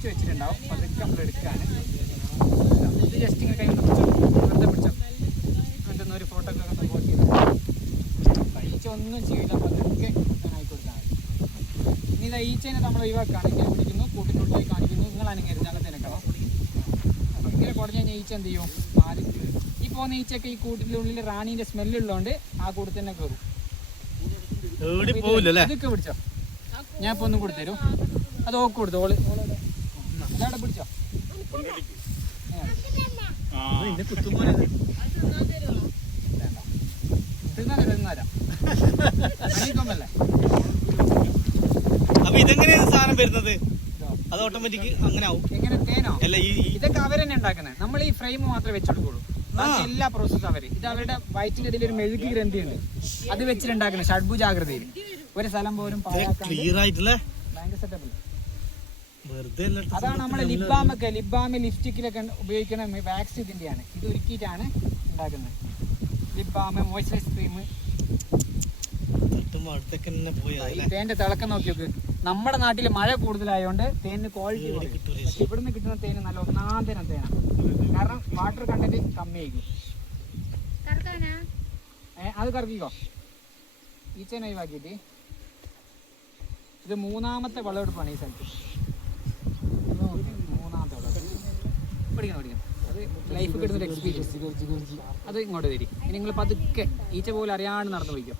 ഒട്ടിച്ച് വെച്ചിട്ടുണ്ടാവും. അതൊക്കെ നമ്മൾ എടുക്കാൻ ഇത് ജസ്റ്റ് ഇങ്ങനെ കൈ കൊണ്ട് വെറുതെ പിടിച്ചോ. എന്നിട്ടൊന്നും ഒരു ഫോട്ടോ ഒക്കെ സപ്പോർട്ട് ചെയ്ത് ഈച്ച ഒന്നും ചെയ്യില്ല. പതുക്കെ ഞാൻ ആയി കൊടുക്കാൻ മതി. ഇനി ഇതാ ഈച്ചേനെ നമ്മൾ ഒഴിവാക്കുകയാണ്. ഇങ്ങനെ പിടിക്കുന്നു, കൂട്ടിനുള്ളിൽ കാണിക്കുന്നു. നിങ്ങളാണെങ്കിൽ അങ്ങനത്തെ കളോ ഇങ്ങനെ കുറഞ്ഞ് കഴിഞ്ഞാൽ ഈച്ച എന്ത് ചെയ്യും? പാല് ഈ പോകുന്ന ഈച്ചയൊക്കെ ഈ കൂട്ടിനുള്ളിൽ റാണീൻ്റെ സ്മെല്ലുള്ളതുകൊണ്ട് ആ കൂട്ടിൽ തന്നെ കയറും. ഇതൊക്കെ പിടിച്ചോ. ഞാൻ ഇപ്പോൾ ഒന്നും കൊടുത്തരും. അത് ഓക്ക് കൊടുത്തു. ഓള് അതവിടെ പിടിച്ചോ. അപ്പൊ ഇതെങ്ങനെയാണ് സാധനം വരുന്നത്? അത് ഓട്ടോമാറ്റിക് അങ്ങനെ ആവും. എങ്ങനെ തേനോ? അല്ല, ഇതൊക്കെ അവരെന്നെ ഉണ്ടാക്കുന്നത്. നമ്മൾ ഈ ഫ്രെയിം മാത്രമേ വെച്ചെടുക്കുള്ളൂ. ബാക്കി എല്ലാ പ്രോസസ്സും അവര്. ഇത് അവരുടെ വയറ്റിന്റെ ഇടയിൽ ഒരു മെഴുകി ഗ്രന്ഥിയുണ്ട്, അത് വെച്ചിട്ടുണ്ടാക്കുന്നത് ഷഡ്ഭുജാകൃതിയിൽ. ഒരു സ്ഥലം പോലും ക്ലിയർ ആയിട്ടില്ലേ? ഭയങ്കര സെറ്റപ്പ്. വെറുതെ അതാണ് നമ്മളെ ലിബാമൊക്കെ, ലിബാമ് ലിപ്സ്റ്റിക്കിലൊക്കെ ഉപയോഗിക്കുന്ന വാക്സ് ഇതിന്റെയാണ്. ഇത് ഒരുക്കിയിട്ടാണ് ഉണ്ടാക്കുന്നത്. Lip balm, moisturise cream. തേന്റെ തിളക്കം നോക്കി നോക്ക്. നമ്മുടെ നാട്ടിൽ മഴ കൂടുതലായതുകൊണ്ട് തേനിന് ക്വാളിറ്റി കിട്ടും. പക്ഷെ ഇവിടുന്ന് കിട്ടുന്ന തേന് നല്ല ഒന്നാം തരം തേനാണ്. കാരണം വാട്ടർ കണ്ടന്റ് കമ്മിയായിരിക്കും. അത് കറക്കിക്കോ. ഈച്ചേനെ ഒഴിവാക്കിയിട്ട് ഇത് മൂന്നാമത്തെ വിളവെടുപ്പാണ് ഈ സ്ഥലത്ത്. മൂന്നാമത്തെ വിളവെടുപ്പ് പഠിക്കണം. അത് ലൈഫ് കിട്ടുന്നൊരു എക്സ്പീരിയൻസ്. അത് ഇങ്ങോട്ട് തരും. ഇനി നിങ്ങൾ പതുക്കെ ഈച്ച പോലും അറിയാണ്ട് നടന്നു പോയിക്കോ.